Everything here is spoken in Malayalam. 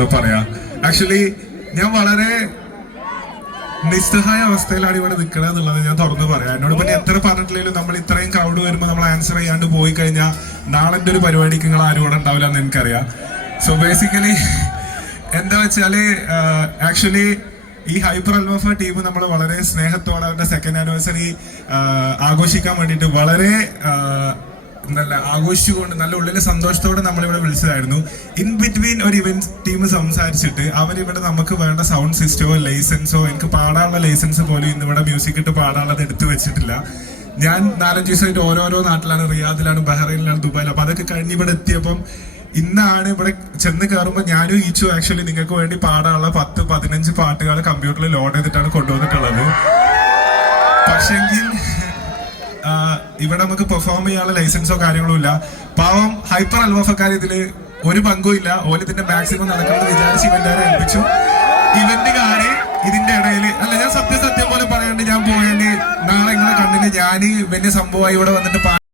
എന്താ പറയാ. ആക്ച്വലി ഞാൻ വളരെ നിസ്സഹായ അവസ്ഥയിലാണ് ഇവിടെ നിൽക്കുക എന്നുള്ളത് ഞാൻ തുറന്നു പറയാം. എന്നോട് പിന്നെ എത്ര പറഞ്ഞിട്ടില്ലെങ്കിലും നമ്മൾ ഇത്രയും ക്രൗഡ് വരുമ്പോൾ നമ്മൾ ആൻസർ ചെയ്യാണ്ട് പോയി കഴിഞ്ഞാൽ നാളത്തെ ഒരു പരിപാടിക്ക് നിങ്ങൾ ആരും ഇവിടെ ഉണ്ടാവില്ല എന്ന് എനിക്കറിയാം. സോ ബേസിക്കലി എന്താ വെച്ചാൽ ആക്ച്വലി ഈ ഹൈപ്പർ അൽവഫ ടീം നമ്മൾ വളരെ സ്നേഹത്തോടെ അവരുടെ സെക്കൻഡ് ആനിവേഴ്സറി ആഘോഷിക്കാൻ വേണ്ടിയിട്ട് വളരെ ആ, നല്ല ആഘോഷിച്ചുകൊണ്ട് നല്ല ഉള്ളിലെ സന്തോഷത്തോടെ നമ്മളിവിടെ വിളിച്ചതായിരുന്നു. ഇൻ ബിറ്റ്വീൻ ഒരു ഇവന്റ് ടീം സംസാരിച്ചിട്ട് അവരിവിടെ നമുക്ക് വേണ്ട സൗണ്ട് സിസ്റ്റമോ ലൈസൻസോ എനിക്ക് പാടാനുള്ള ലൈസൻസ് പോലും ഇന്നിവിടെ മ്യൂസിക് ഇട്ട് പാടാനുള്ളത് എടുത്തു വെച്ചിട്ടില്ല. ഞാൻ നാലഞ്ച് ദിവസമായിട്ട് ഓരോരോ നാട്ടിലാണ് റിയാദിലാണ് ബഹ്റൈനിലാണ് ദുബായിൽ അപ്പൊ അതൊക്കെ കഴിഞ്ഞ് ഇവിടെ എത്തിയപ്പം ഇന്നാണ് ഇവിടെ ചെന്ന് കയറുമ്പോൾ ഞാനും ഈച്ചു ആക്ച്വലി നിങ്ങൾക്ക് വേണ്ടി പാടാനുള്ള പത്ത് പതിനഞ്ച് പാട്ടുകൾ കമ്പ്യൂട്ടറിൽ ലോഡ് ചെയ്തിട്ടാണ് കൊണ്ടുവന്നിട്ടുള്ളത്. പക്ഷെങ്കിൽ ഇവിടെ നമുക്ക് പെർഫോം ചെയ്യാനുള്ള ലൈസൻസോ കാര്യങ്ങളോ ഇല്ല. പാവം ഹൈപ്പർ അൽവാഫക്കാർ ഇതിൽ ഒരു പങ്കും ഇല്ല. ഓൽ ഇതിന്റെ മാക്സിമം നടക്കുന്നത് വിചാരിച്ച് ഇവന്റുകാരെ ഏൽപ്പിച്ചു. ഇവന്റുകാര് ഇതിന്റെ ഇടയിൽ അല്ല ഞാൻ സത്യസത്യം സത്യം പോലെ പറയാണ്ട് ഞാൻ പോയാൽ നാളെ ഇങ്ങനെ കണ്ടിന് ഞാൻ വലിയ സംഭവമായി ഇവിടെ വന്നിട്ട്